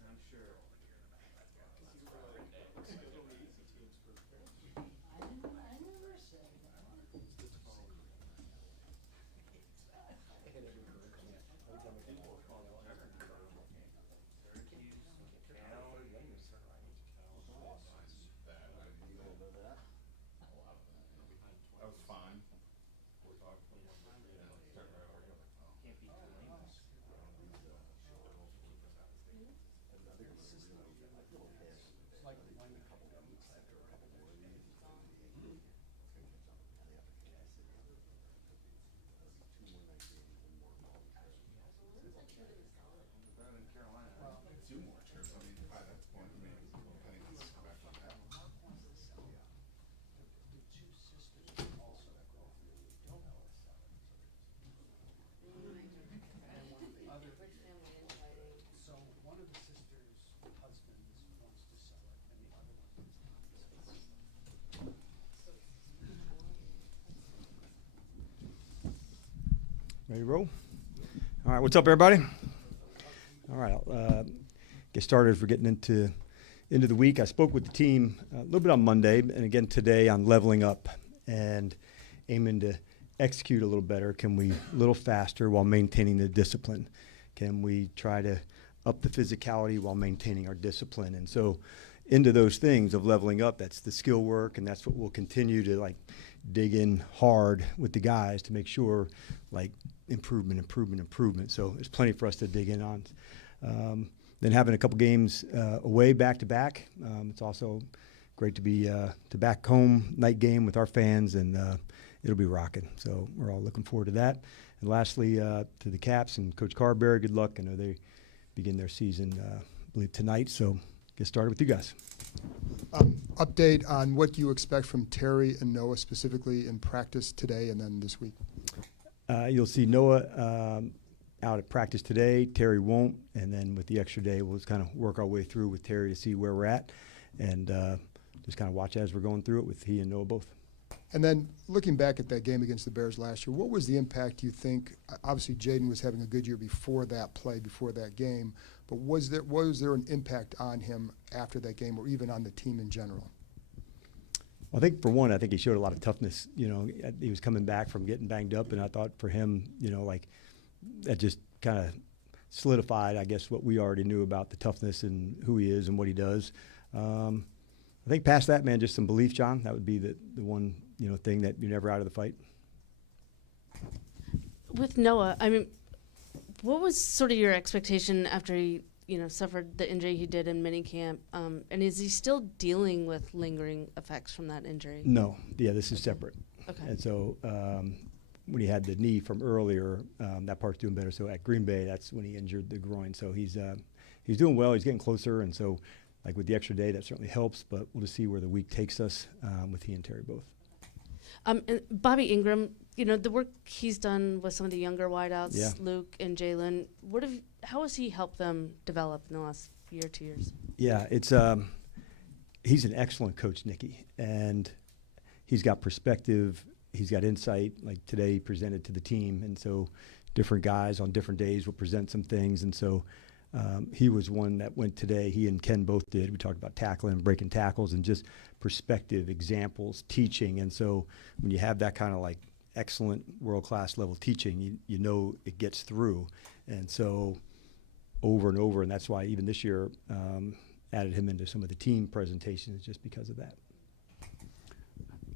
I'm sure. I never said that. That was fine. Can't be too late. Better than Carolina. Two more trips. I mean, by that point, I mean, Penny needs to come back from that. The two sisters also don't know us. So one of the sisters' husbands wants to sell it, and the other one does not. Ready to roll? All right, what's up, everybody? All right, I'll get started as we're getting into the week. I spoke with the team a little bit on Monday, and again today on leveling up and aiming to execute a little better. Can we a little faster while maintaining the discipline? Can we try to up the physicality while maintaining our discipline? And so into those things of leveling up, that's the skill work, and that's what we'll continue to like dig in hard with the guys to make sure like improvement. So there's plenty for us to dig in on. Then having a couple games away back to back. It's also great to be to back home night game with our fans, and it'll be rocking. So we're all looking forward to that. And lastly, to the Caps and Coach Carberry, good luck. I know they begin their season, I believe, tonight. So get started with you guys. Update on what you expect from Terry and Noah specifically in practice today and then this week. You'll see Noah out at practice today. Terry won't. And then with the extra day, we'll just kind of work our way through with Terry to see where we're at and just kind of watch as we're going through it with he and Noah both. And then looking back at that game against the Bears last year, what was the impact you think? Obviously, Jaden was having a good year before that play, before that game. But was there an impact on him after that game or even on the team in general? Well, I think for one, I think he showed a lot of toughness. You know, he was coming back from getting banged up, and I thought for him, you know, like that just kind of solidified, I guess, what we already knew about the toughness and who he is and what he does. I think past that, man, just some belief, John. That would be the one, you know, thing that you're never out of the fight. With Noah, I mean, what was sort of your expectation after he, you know, suffered the injury he did in minicamp? And is he still dealing with lingering effects from that injury? No. Yeah, this is separate. Okay. And so when he had the knee from earlier, that part's doing better. So at Green Bay, that's when he injured the groin. So he's doing well. He's getting closer. And so, like with the extra day, that certainly helps. But we'll just see where the week takes us with he and Terry both. And Bobby Ingram, you know, the work he's done with some of the younger wideouts, Yeah. Luke and Jalen, how has he helped them develop in the last year, 2 years? Yeah, it's he's an excellent coach, Nicky, and he's got perspective. He's got insight. Like today, he presented to the team, and so different guys on different days will present some things. And so he was one that went today. He and Ken both did. We talked about tackling and breaking tackles and just perspective, examples, teaching. And so when you have that kind of like excellent world-class level teaching, you know it gets through. And so over and over, and that's why even this year added him into some of the team presentations just because of that.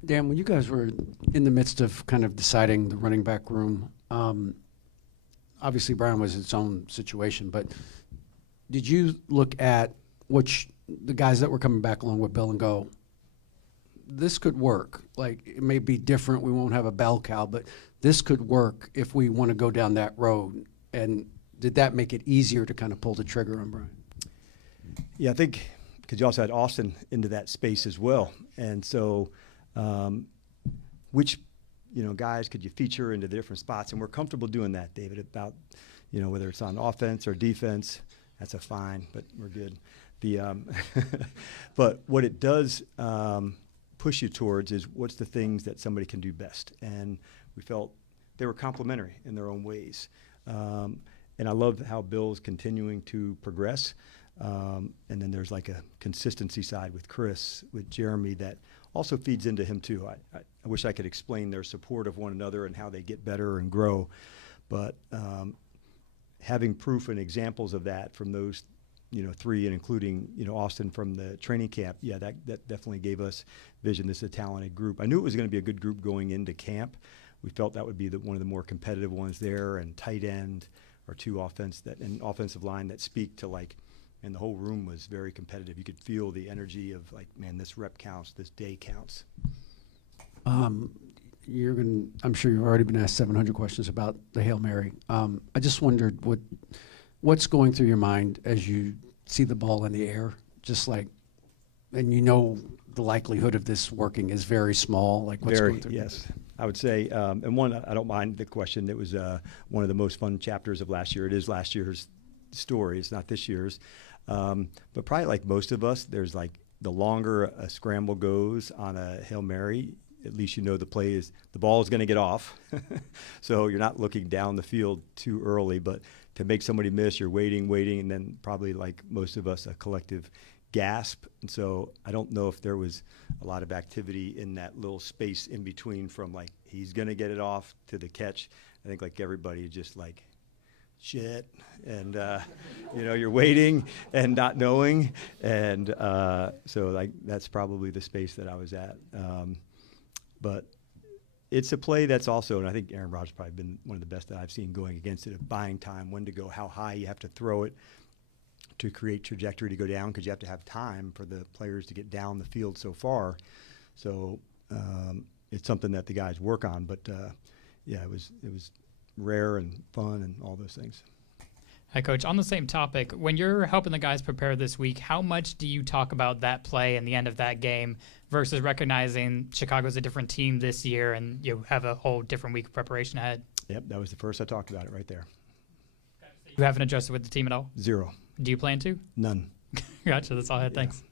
Dan, when you guys were in the midst of kind of deciding the running back room, obviously Brown was its own situation, but did you look at the guys that were coming back along with Bill and go, this could work? Like, it may be different. We won't have a bell cow, but this could work if we want to go down that road. And did that make it easier to kind of pull the trigger on Brian? Yeah, I think because you also had Austin into that space as well. And so which, you know, guys could you feature into the different spots? And we're comfortable doing that, David, about, you know, whether it's on offense or defense. That's a fine, but we're good. But what it does push you towards is what's the things that somebody can do best. And we felt they were complementary in their own ways. And I love how Bill's continuing to progress. And then there's like a consistency side with Chris, with Jeremy, that also feeds into him too. I wish I could explain their support of one another and how they get better and grow. But having proof and examples of that from those, three, and including, Austin from the training camp, yeah, that definitely gave us vision. This is a talented group. I knew it was going to be a good group going into camp. We felt that would be one of the more competitive ones there, and tight end or two and offensive line that speak to and the whole room was very competitive. You could feel the energy of man, this rep counts, this day counts. I'm sure you've already been asked 700 questions about the Hail Mary. I just wondered what's going through your mind as you see the ball in the air, and the likelihood of this working is very small. What's going through? Yes. I would say, and one, I don't mind the question. It was one of the most fun chapters of last year. It is last year's story. It's not this year's. But probably like most of us, there's the longer a scramble goes on a Hail Mary, at least the ball is going to get off. So you're not looking down the field too early. But to make somebody miss, you're waiting, and then probably like most of us, a collective gasp. And so I don't know if there was a lot of activity in that little space in between from he's going to get it off to the catch. I think everybody just shit, and you're waiting and not knowing, and so that's probably the space that I was at. But it's a play that's also, and I think Aaron Rodgers probably been one of the best that I've seen going against it, of buying time, when to go, how high you have to throw it to create trajectory to go down, because you have to have time for the players to get down the field so far. So it's something that the guys work on, but yeah, it was rare and fun and all those things. Hi, Coach. On the same topic, when you're helping the guys prepare this week, how much do you talk about that play and the end of that game versus recognizing Chicago's a different team this year and you have a whole different week of preparation ahead? Yep, that was the first I talked about it right there. You haven't adjusted with the team at all? 0. Do you plan to? None. Gotcha. That's all I had. Yeah. Thanks.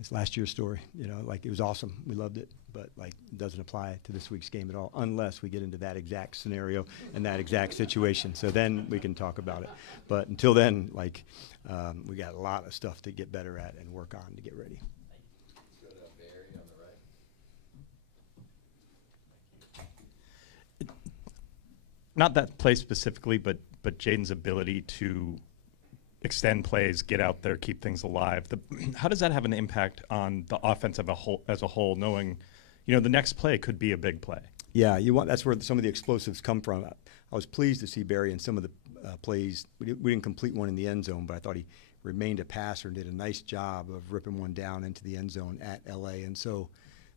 It's last year's story. It was awesome. We loved it, but it doesn't apply to this week's game at all, unless we get into that exact scenario and that exact situation. So then we can talk about it. But until then, we got a lot of stuff to get better at and work on to get ready. Let's go to Barry on the right. Not that play specifically, but Jaden's ability to extend plays, get out there, keep things alive. How does that have an impact on the offense as a whole, knowing, the next play could be a big play? Yeah, that's where some of the explosives come from. I was pleased to see Barry in some of the plays. We didn't complete one in the end zone, but I thought he remained a passer and did a nice job of ripping one down into the end zone at LA. And so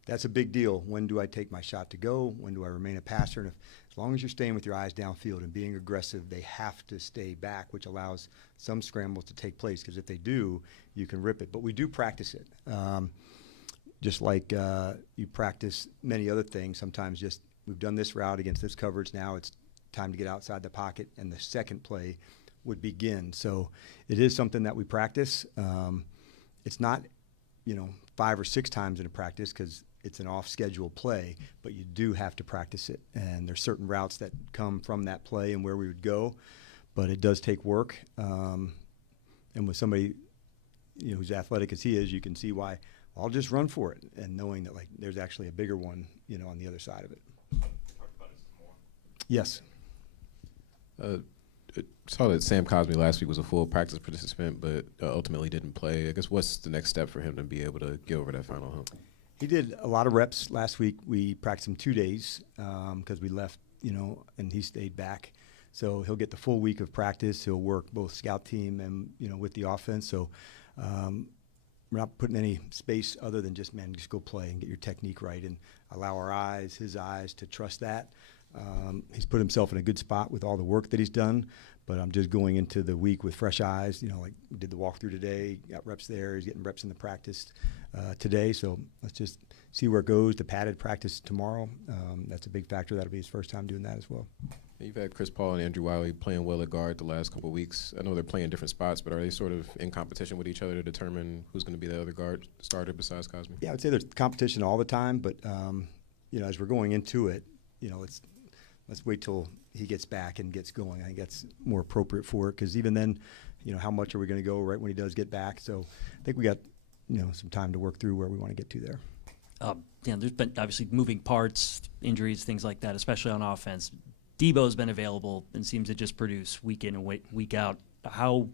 that's a big deal. When do I take my shot to go? When do I remain a passer? And as long as you're staying with your eyes downfield and being aggressive, they have to stay back, which allows some scrambles to take place, because if they do, you can rip it. But we do practice it. Just like you practice many other things. Sometimes we've done this route against this coverage. Now it's time to get outside the pocket, and the second play would begin. So it is something that we practice. It's not, 5 or 6 times in a practice, because it's an off-schedule play, but you do have to practice it. And there's certain routes that come from that play and where we would go, but it does take work. And with somebody, who's athletic as he is, you can see why I'll just run for it, and knowing that there's actually a bigger one, on the other side of it. Talk about it some more. Yes. Saw that Sam Cosmi last week was a full practice participant, but ultimately didn't play. I guess what's the next step for him to be able to get over that final hump? He did a lot of reps last week. We practiced him 2 days because we left, and he stayed back. So he'll get the full week of practice. He'll work both scout team and, with the offense. So we're not putting any space other than just go play and get your technique right and allow his eyes to trust that. He's put himself in a good spot with all the work that he's done, but I'm just going into the week with fresh eyes. We did the walkthrough today, got reps there. He's getting reps in the practice today. So let's just see where it goes. The padded practice tomorrow, that's a big factor. That'll be his first time doing that as well. You've had Chris Paul and Andrew Wiley playing well at guard the last couple of weeks. I know they're playing different spots, but are they sort of in competition with each other to determine who's going to be the other guard starter besides Cosmi? Yeah, I would say there's competition all the time, but as we're going into it, let's wait till he gets back and gets going. I think that's more appropriate for it, because even then, how much are we going to go right when he does get back? So I think we got, some time to work through where we want to get to there. There's been obviously moving parts, injuries, things like that, especially on offense. Debo's been available and seems to just produce week in and week out. How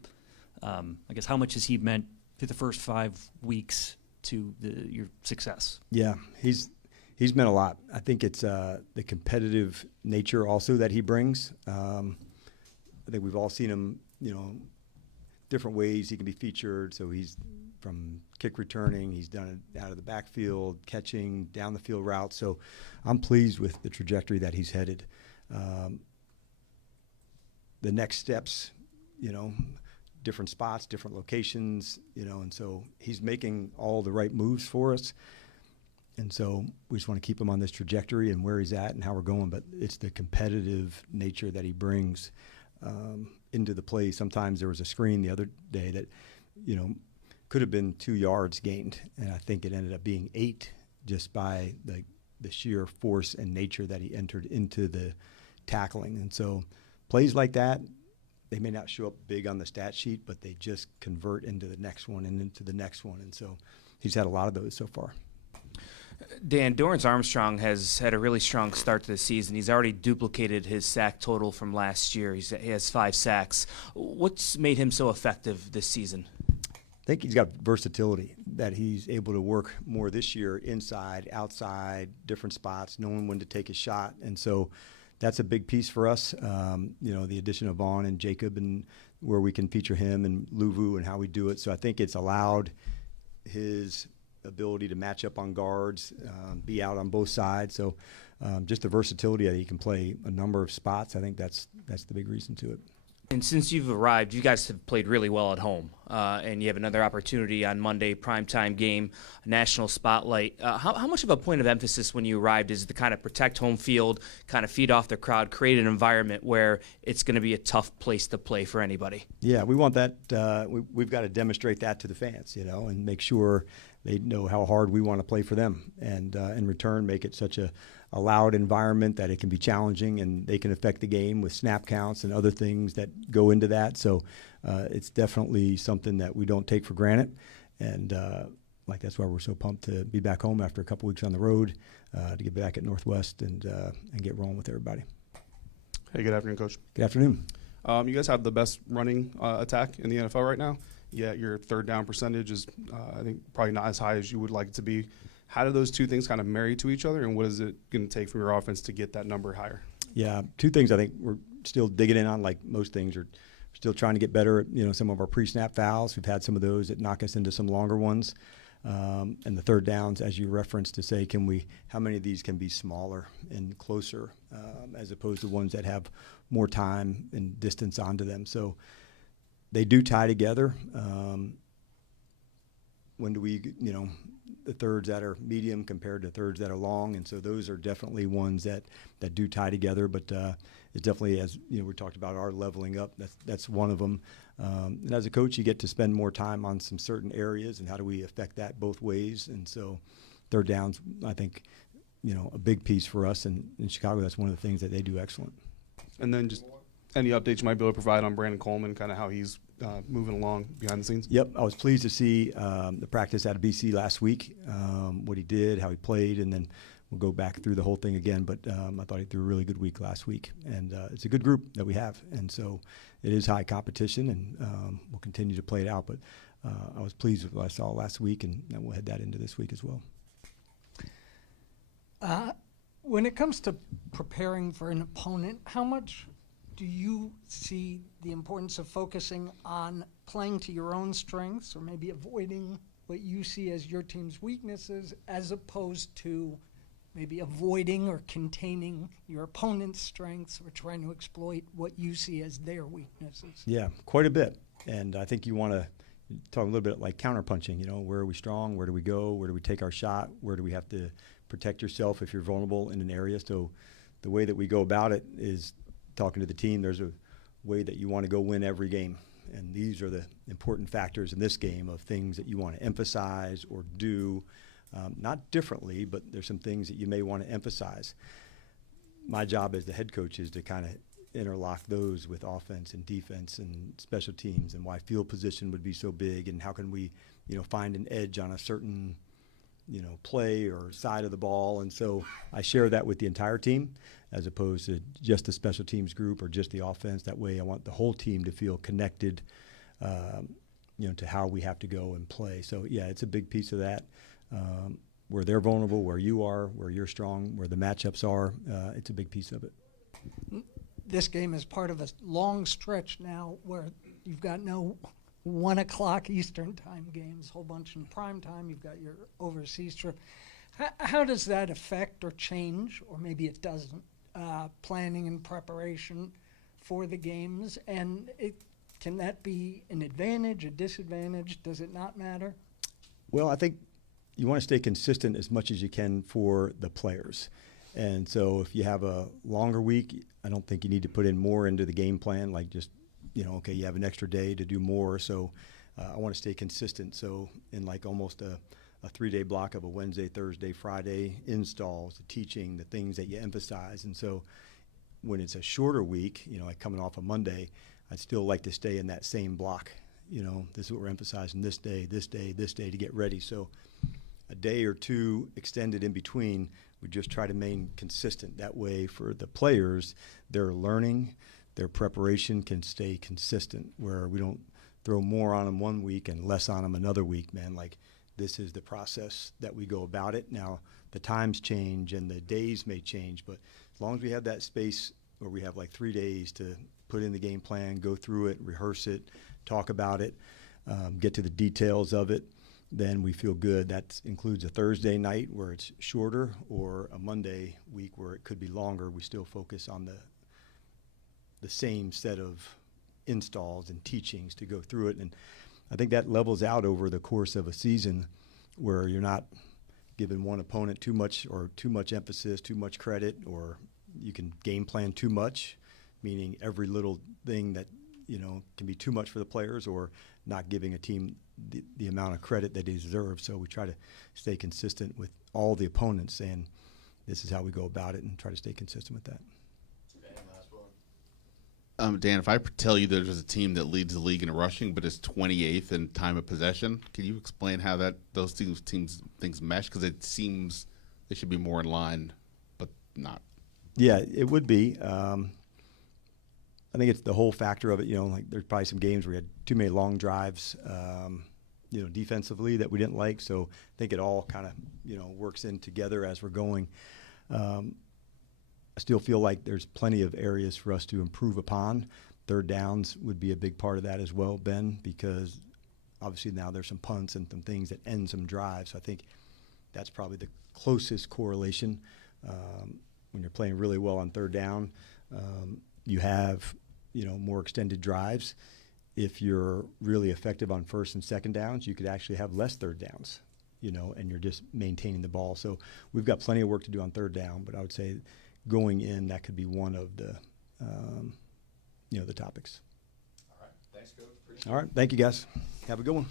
much has he meant through the first 5 weeks to your success? Yeah, he's meant a lot. I think it's the competitive nature also that he brings. I think we've all seen him, different ways he can be featured. So he's from kick returning, he's done it out of the backfield, catching, down the field routes. So I'm pleased with the trajectory that he's headed. The next steps, different spots, different locations, and so he's making all the right moves for us. And so we just want to keep him on this trajectory and where he's at and how we're going. But it's the competitive nature that he brings into the play. Sometimes there was a screen the other day that, could have been 2 yards gained. And I think it ended up being 8 just by the sheer force and nature that he entered into the tackling. And so plays like that, they may not show up big on the stat sheet, but they just convert into the next one and into the next one. And so he's had a lot of those so far. Dan, Dorren Armstrong has had a really strong start to the season. He's already duplicated his sack total from last year. He has 5 sacks. What's made him so effective this season? I think he's got versatility, that he's able to work more this year inside, outside, different spots, knowing when to take a shot. And so that's a big piece for us. The addition of Vaughn and Jacob, and where we can feature him and Luvu and how we do it. So I think it's allowed his ability to match up on guards, be out on both sides. So just the versatility that he can play a number of spots, I think that's the big reason to it. And since you've arrived, you guys have played really well at home, and you have another opportunity on Monday, primetime game, national spotlight. How much of a point of emphasis when you arrived is to kind of protect home field, kind of feed off the crowd, create an environment where it's going to be a tough place to play for anybody? Yeah, we want that. We've got to demonstrate that to the fans, and make sure they know how hard we want to play for them, and in return make it such a loud environment that it can be challenging and they can affect the game with snap counts and other things that go into that. So it's definitely something that we don't take for granted. And that's why we're so pumped to be back home after a couple weeks on the road, to get back at Northwest and get rolling with everybody. Hey, good afternoon, Coach. Good afternoon. You guys have the best running attack in the NFL right now. Yet your third down percentage is, I think, probably not as high as you would like it to be. How do those two things kind of marry to each other, and what is it going to take from your offense to get that number higher? Yeah, 2 things I think we're still digging in on, like most things. We're still trying to get better at, some of our pre-snap fouls. We've had some of those that knock us into some longer ones. And the third downs, as you referenced, to say, how many of these can be smaller and closer, as opposed to ones that have more time and distance onto them. So they do tie together. When do we, the thirds that are medium compared to thirds that are long, and so those are definitely ones that do tie together. But it's definitely, as we talked about, our leveling up. That's one of them. And as a coach, you get to spend more time on some certain areas, and how do we affect that both ways? And so third downs, I think, a big piece for us. And in Chicago, that's one of the things that they do excellent. And then just any updates you might be able to provide on Brandon Coleman, kind of how he's moving along behind the scenes? Yep, I was pleased to see the practice out of BC last week, what he did, how he played, and then we'll go back through the whole thing again. But I thought he threw a really good week last week, and it's a good group that we have, and so it is high competition, and we'll continue to play it out. But I was pleased with what I saw last week, and we'll head that into this week as well. When it comes to preparing for an opponent, how much do you see the importance of focusing on playing to your own strengths, or maybe avoiding what you see as your team's weaknesses, as opposed to maybe avoiding or containing your opponent's strengths, or trying to exploit what you see as their weaknesses? Yeah, quite a bit. And I think you want to talk a little bit like counterpunching, where are we strong, where do we go, where do we take our shot, where do we have to protect yourself if you're vulnerable in an area. So the way that we go about it is talking to the team. There's a way that you want to go win every game, and these are the important factors in this game of things that you want to emphasize or do, not differently, but there's some things that you may want to emphasize. my job as the head coach is to kind of interlock those with offense and defense and special teams, and why field position would be so big, and how can we, find an edge on a certain, play or side of the ball. And so I share that with the entire team as opposed to just the special teams group or just the offense. That way I want the whole team to feel connected, to how we have to go and play. So, yeah, it's a big piece of that. Where they're vulnerable, where you are, where you're strong, where the matchups are, it's a big piece of it. This game is part of a long stretch now where you've got no 1 o'clock Eastern time games, whole bunch in prime time. You've got your overseas trip. How does that affect or change, or maybe it doesn't, planning and preparation for the games? And can that be an advantage, a disadvantage? Does it not matter? Well, I think you want to stay consistent as much as you can for the players. And so if you have a longer week, I don't think you need to put in more into the game plan, like just, okay, you have an extra day to do more. So I want to stay consistent. So in like almost a 3-day block of a Wednesday, Thursday, Friday, installs, the teaching, the things that you emphasize. And so when it's a shorter week, like coming off a Monday, I'd still like to stay in that same block. This is what we're emphasizing this day, this day, this day to get ready. So a day or two extended in between, we just try to remain consistent. That way for the players, their learning, their preparation can stay consistent, where we don't throw more on them one week and less on them another week, man. Like, this is the process that we go about it. Now, the times change and the days may change, but as long as we have that space where we have like 3 days to put in the game plan, go through it, rehearse it, talk about it, get to the details of it, then we feel good. That includes a Thursday night where it's shorter, or a Monday week where it could be longer. We still focus on the same set of installs and teachings to go through it. And I think that levels out over the course of a season, where you're not giving one opponent too much emphasis, too much credit, or you can game plan too much, meaning every little thing that can be too much for the players, or not giving a team the amount of credit that they deserve. So we try to stay consistent with all the opponents, saying this is how we go about it, and try to stay consistent with that. Dan, if I tell you there's a team that leads the league in rushing but is 28th in time of possession, can you explain how those things mesh? Because it seems they should be more in line, but not. Yeah, it would be. I think it's the whole factor of it. Like there's probably some games where we had too many long drives, defensively that we didn't like. So I think it all kind of, works in together as we're going. I still feel like there's plenty of areas for us to improve upon. Third downs would be a big part of that as well, Ben, because obviously now there's some punts and some things that end some drives. So I think that's probably the closest correlation. When you're playing really well on third down, you have, more extended drives. If you're really effective on first and second downs, you could actually have less third downs, and you're just maintaining the ball. So we've got plenty of work to do on third down, but I would say going in, that could be one of the, the topics. All right. Thanks, Coach. Appreciate it. All right. Thank you, guys. Have a good one.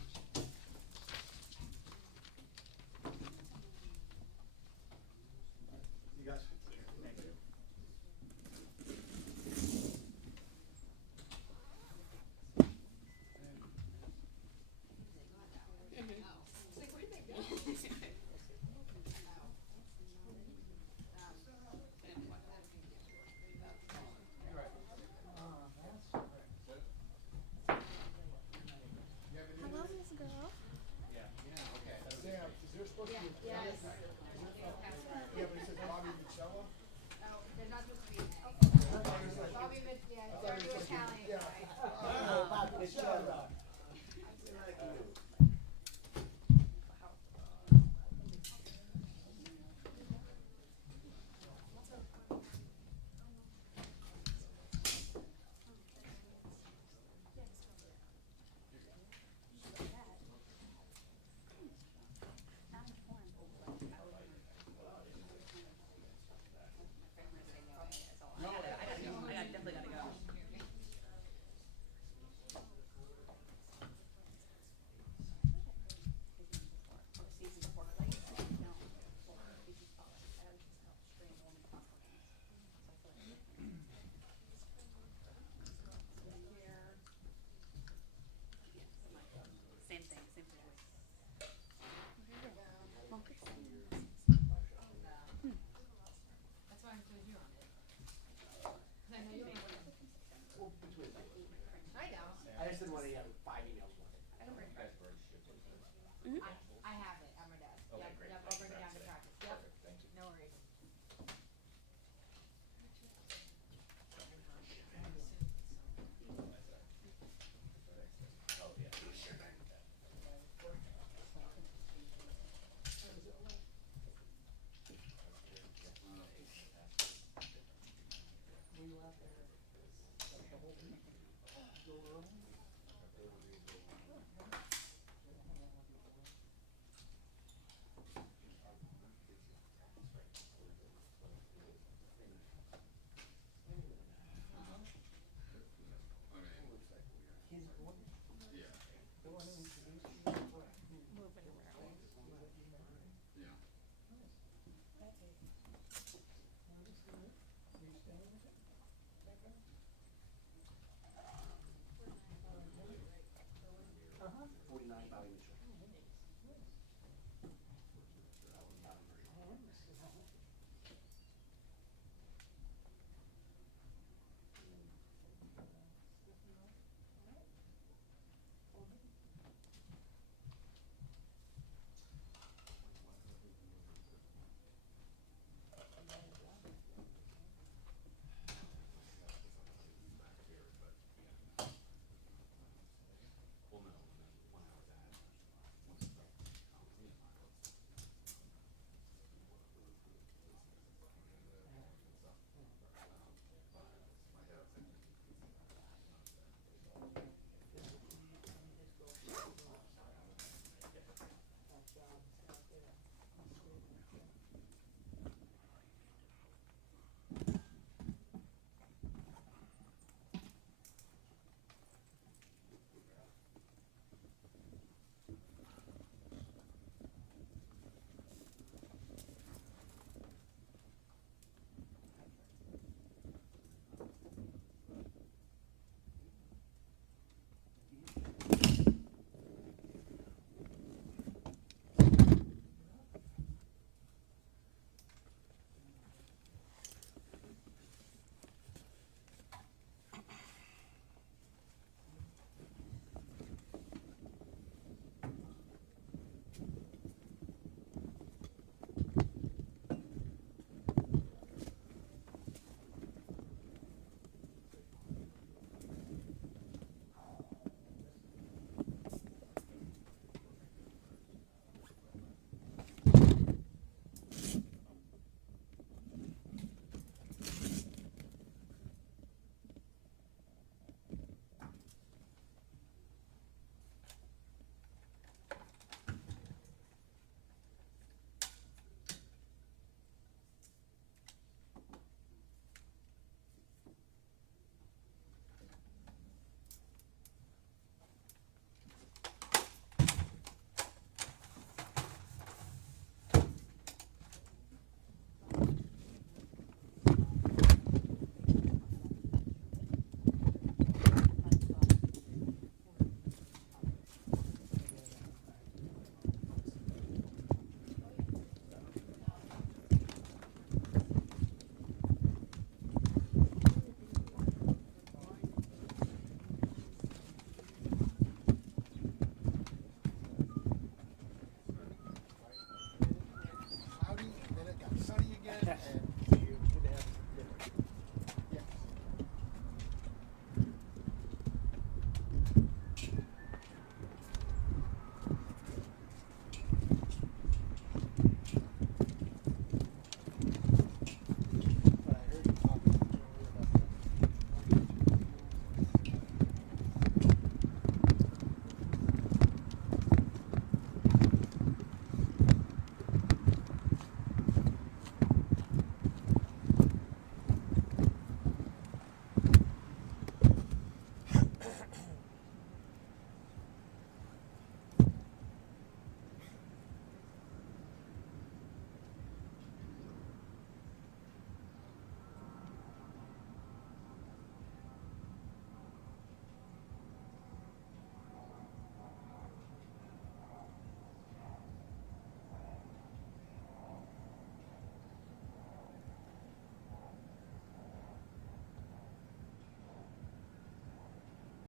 I just didn't want to have 5 emails. I have it on my desk. Okay, Yep, great. yep, I'll bring it down to practice. Yep. Perfect, thank you. No worries. Oh, yeah. Were you out there the whole week? Go early? His boy? Yeah. They want to introduce you for Moving around. Yeah. Were you staying with it? Back there? Uh-huh. 49 Valley Mitchell.